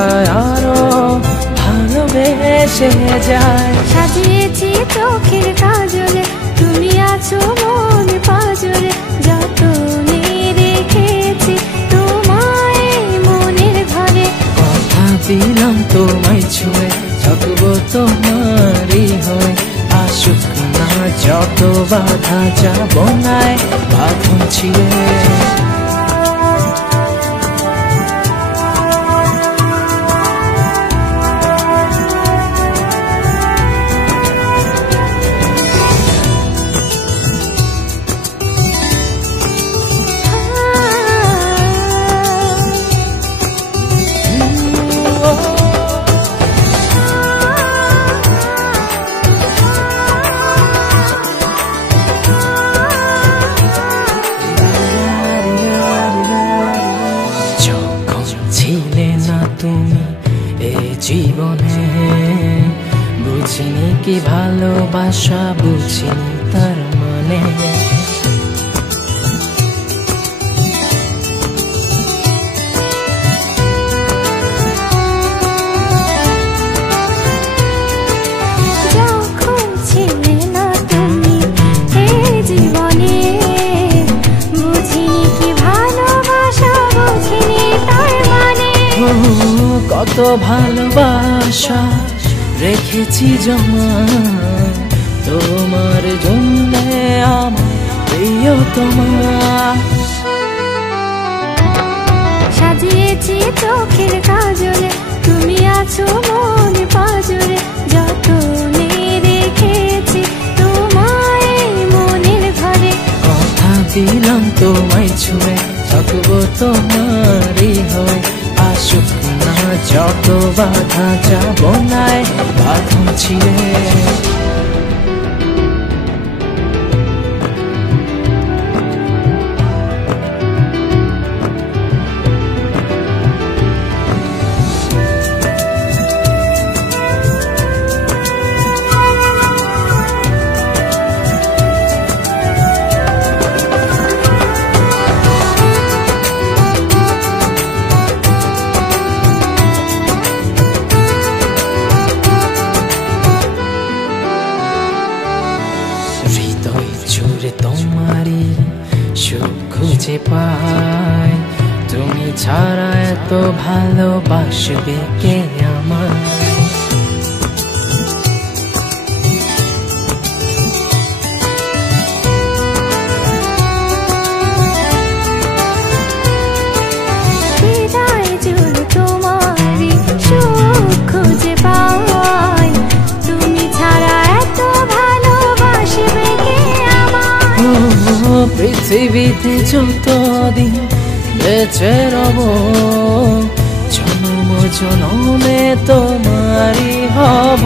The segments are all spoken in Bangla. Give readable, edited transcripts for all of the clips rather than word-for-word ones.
যায় আরো ভালোবেসে যায়। সাজিয়েছি চোখের কাজলে, তুমি আছো মন পাজরে, যতনে রেখেছি তোমায় মনের ঘরে। কথা দিলাম তোমায় ছুঁয়ে থাকবো তোমারই হয়ে, আসুক না যত বাধা যাব নাই বাঁধন ছিঁড়ে। ছিলে না তুমি এ জীবনে, বুঝিনি কি ভালোবাসা, বুঝিনি তার মানে। যখন ছিলে না তুমি এ জীবনে, বুঝিনি কি ভালোবাসা, বুঝিনি তার মানে। কত ভালোবাসা রেখেছি জমা, তোমার জন্য আমার প্রিয়তমা। সাজিয়েছি চোখের কাজলে, তুমি আছো মন পাজরে, যতনে রেখেছি তোমায় মনের ঘরে। কথা দিলাম তোমায় ছুঁয়ে থাকবো তোমারই হয়ে, আসুক না যত বাধা যাব নাই বাঁধন ছিঁড়ে। হৃদয় জুড়ে তোমারই সুখ খুঁজে পাই, তুমি ছাড়া এত ভালোবাসবে কে আমার। হৃদয় জুড়ে তোমারই সুখ খুঁজে পাই, তুমি ছাড়া এত ভালোবাসবে কে আমার। পৃথিবীতে যতদিন বেঁচে রব, জন্ম জন্মে তোমারই হব।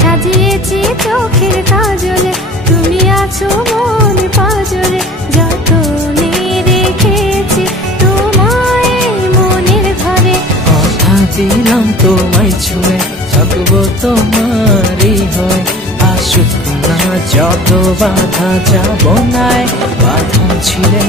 সাজিয়েছি চোখের কাজলে, তুমি আছো মন পাজরে, যতনে রেখেছি তোমায় মনের ঘরে। কথা দিলাম তোমায় ছুঁয়ে থাকবো তোমারই হয়ে, আসুক না যত বাধা যাব নাই বাঁধন ছিঁড়ে।